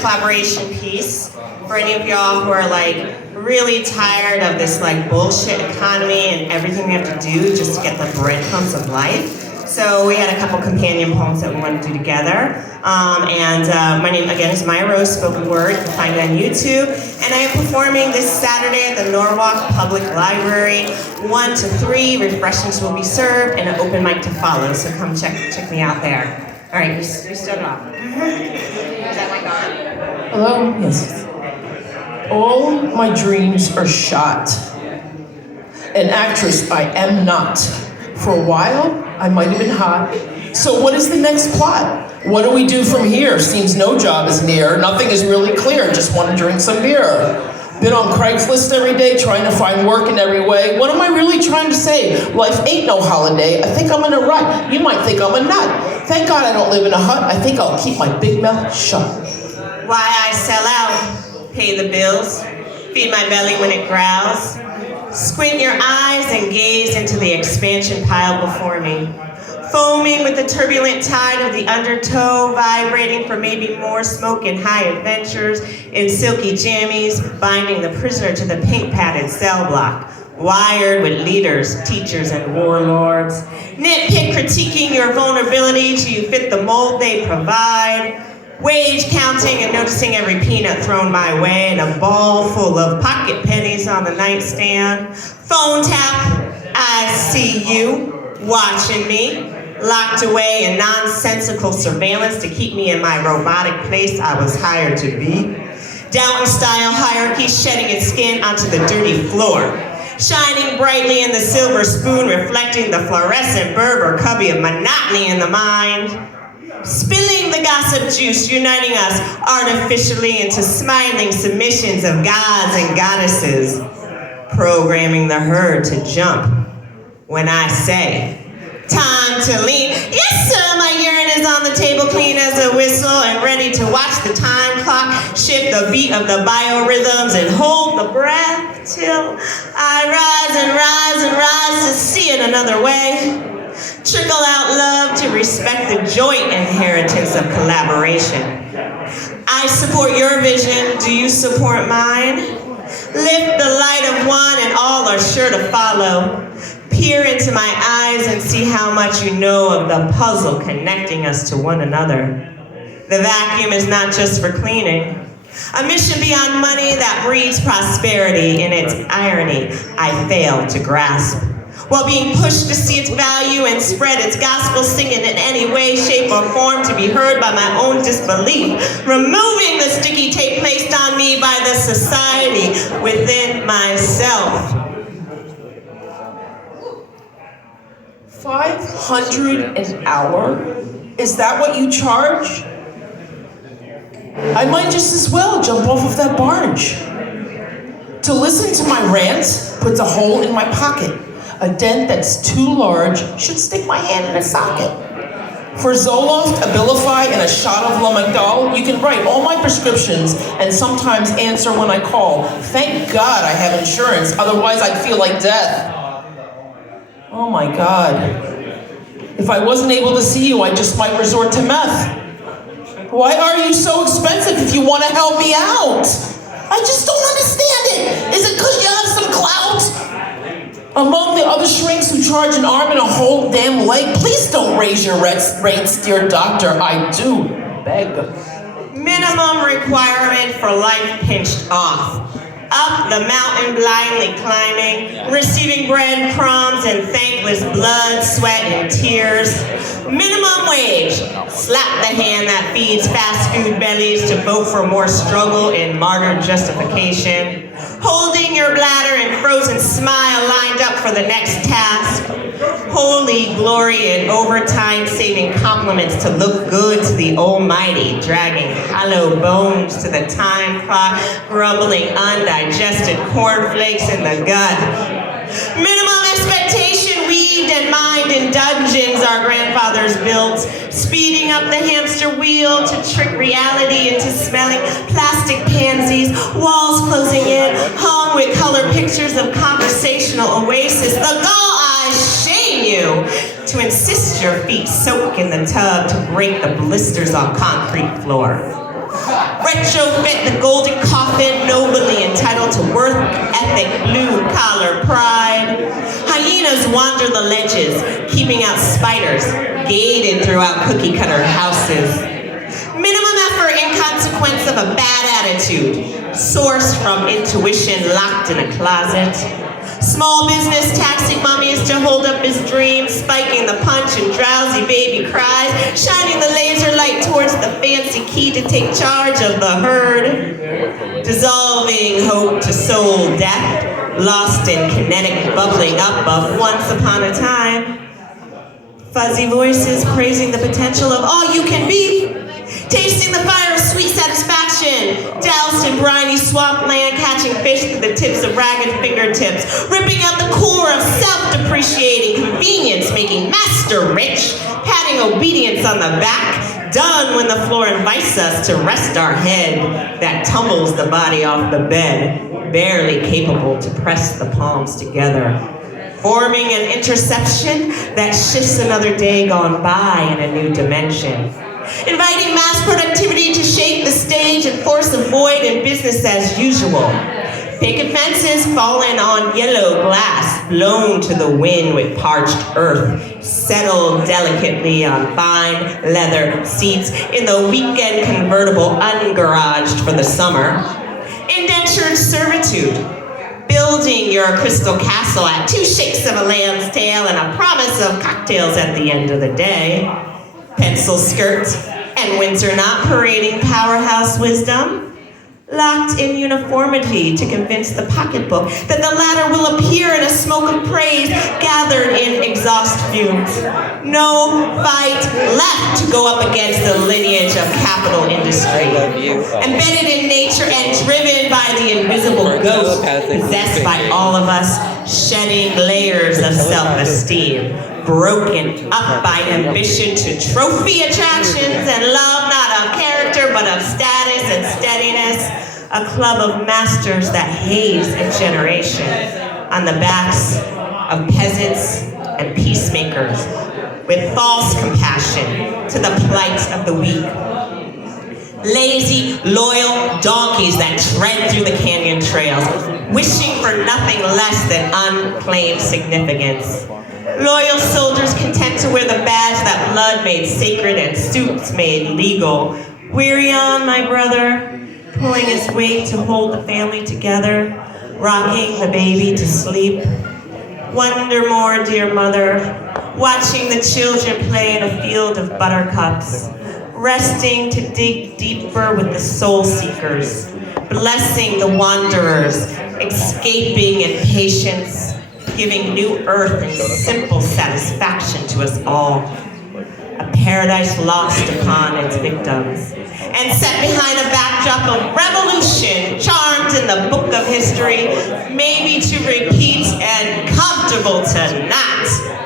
collaboration piece for any of y'all who are like really tired of this like bullshit economy and everything we have to do just to get the breadcrumbs of life. So we had a couple companion poems that we wanted to do together. My name again is Maya Rose, spoken word. You can find it on YouTube. And I am performing this Saturday at the Norwalk Public Library. 1 to 3 refreshments will be served and an open mic to follow. So come check me out there. All right, you start off. Is that mic on? Hello? Yes. All my dreams are shot. An actress I am not. For a while, I might have been hot. So what is the next plot? What do we do from here? Seems no job is near. Nothing is really clear. Just want to drink some beer. Been on Craigslist every day, trying to find work in every way. What am I really trying to say? Life ain't no holiday. I think I'm in a rut. You might think I'm a nut. Thank God I don't live in a hut. I think I'll keep my big mouth shut. Why I sell out, pay the bills, feed my belly when it growls. Squint your eyes and gaze into the expansion pile before me. Foaming with the turbulent tide of the undertow, vibrating for maybe more smoke and high adventures, in silky jammies, binding the prisoner to the pink-padded cell block. Wired with leaders, teachers, and warlords. Nitpick critiquing your vulnerability till you fit the mold they provide. Wage counting and noticing every peanut thrown my way and a ball full of pocket pennies on the nightstand. Phone tap, I see you, watching me, locked away in nonsensical surveillance to keep me in my robotic place I was hired to be. Downton style hierarchy shedding its skin onto the dirty floor. Shining brightly in the silver spoon, reflecting the fluorescent Berber cubby of monotony in the mind. Spilling the gossip juice, uniting us artificially into smiling submissions of gods and goddesses. Programming the herd to jump when I say, time to lean. Yes, sir, my urine is on the table, clean as a whistle, and ready to watch the time clock shift the beat of the biorhythms and hold the breath till I rise and rise and rise to see it another way. Trickle out love to respect the joint inheritance of collaboration. I support your vision. Do you support mine? Lift the light of one and all are sure to follow. Peer into my eyes and see how much you know of the puzzle connecting us to one another. The vacuum is not just for cleaning. A mission beyond money that breeds prosperity in its irony I fail to grasp. While being pushed to see its value and spread its gospel, singing in any way, shape, or form to be heard by my own disbelief, removing the sticky tape placed on me by the society within myself. 500 an hour? Is that what you charge? I might just as well jump off of that barge. To listen to my rants puts a hole in my pocket. A dent that's too large should stick my hand in a socket. For Zoloft, Abilify, and a shot of Lamictal, you can write all my prescriptions and sometimes answer when I call. Thank God I have insurance, otherwise I'd feel like death. Oh my God. If I wasn't able to see you, I just might resort to meth. Why are you so expensive if you want to help me out? I just don't understand it. Is it because you have some clout? Among the other shrinks who charge an arm and a whole damn leg, please don't raise your rates, dear doctor. I do beg. Minimum requirement for life pinched off. Up the mountain blindly climbing, receiving breadcrumbs and thankless blood, sweat, and tears. Minimum wage. Slap the hand that feeds fast food bellies to vote for more struggle and martyr justification. Holding your bladder and frozen smile lined up for the next task. Holy glory and overtime saving compliments to look good to the almighty, dragging hollow bones to the time clock, grumbling undigested cornflakes in the gut. Minimum expectation weaved and mined in dungeons our grandfathers built, speeding up the hamster wheel to trick reality into smelling plastic pansies, walls closing in, hung with color pictures of conversational oasis. The goal, I shame you, to insist your feet soak in the tub to break the blisters on concrete floor. Retrofit the golden coffin, nobly entitled to worth, ethic, blue-collar pride. Hyenas wander the ledges, keeping out spiders, gated throughout cookie-cutter houses. Minimum effort in consequence of a bad attitude, sourced from intuition locked in a closet. Small business taxing mummies to hold up his dreams, spiking the punch and drowsy baby cries, shining the laser light towards the fancy key to take charge of the herd. Dissolving hope to soul death, lost in kinetic bubbling up of once upon a time. Fuzzy voices praising the potential of all you can be. Tasting the fire of sweet satisfaction, doused in briny swampland, catching fish through the tips of ragged fingertips, ripping out the core of self-depreciating convenience, making master rich, patting obedience on the back, done when the floor invites us to rest our head, that tumbles the body off the bed, barely capable to press the palms together, forming an interception that shifts another day gone by in a new dimension. Inviting mass productivity to shake the stage and force a void in business as usual. Picket fences fallen on yellow glass, blown to the wind with parched earth, settled delicately on fine leather seats in the weekend convertible ungaraged for the summer. Indentured servitude, building your crystal castle at 2 shakes of a lamb's tail and a promise of cocktails at the end of the day. Pencil skirt and Windsor knot parading powerhouse wisdom, locked in uniformity to convince the pocketbook that the latter will appear in a smoke of praise gathered in exhaust fumes. No fight left to go up against the lineage of capital industry. Embedded in nature and driven by the invisible ghost possessed by all of us, shedding layers of self-esteem. Broken up by ambition to trophy attractions and love not of character but of status and steadiness. A club of masters that haze a generation on the backs of peasants and peacemakers with false compassion to the plight of the weak. Lazy, loyal donkeys that tread through the canyon trails, wishing for nothing less than unclaimed significance. Loyal soldiers content to wear the badge that blood made sacred and suits made legal. Weary on, my brother, pulling his weight to hold the family together, rocking the baby to sleep. Wonder more, dear mother, watching the children play in a field of buttercups, resting to dig deeper with the soul seekers, blessing the wanderers, escaping in patience, giving new earth and simple satisfaction to us all. A paradise lost upon its victims, and set behind a backdrop of revolution, charmed in the book of history, maybe to repeat and comfortable to not.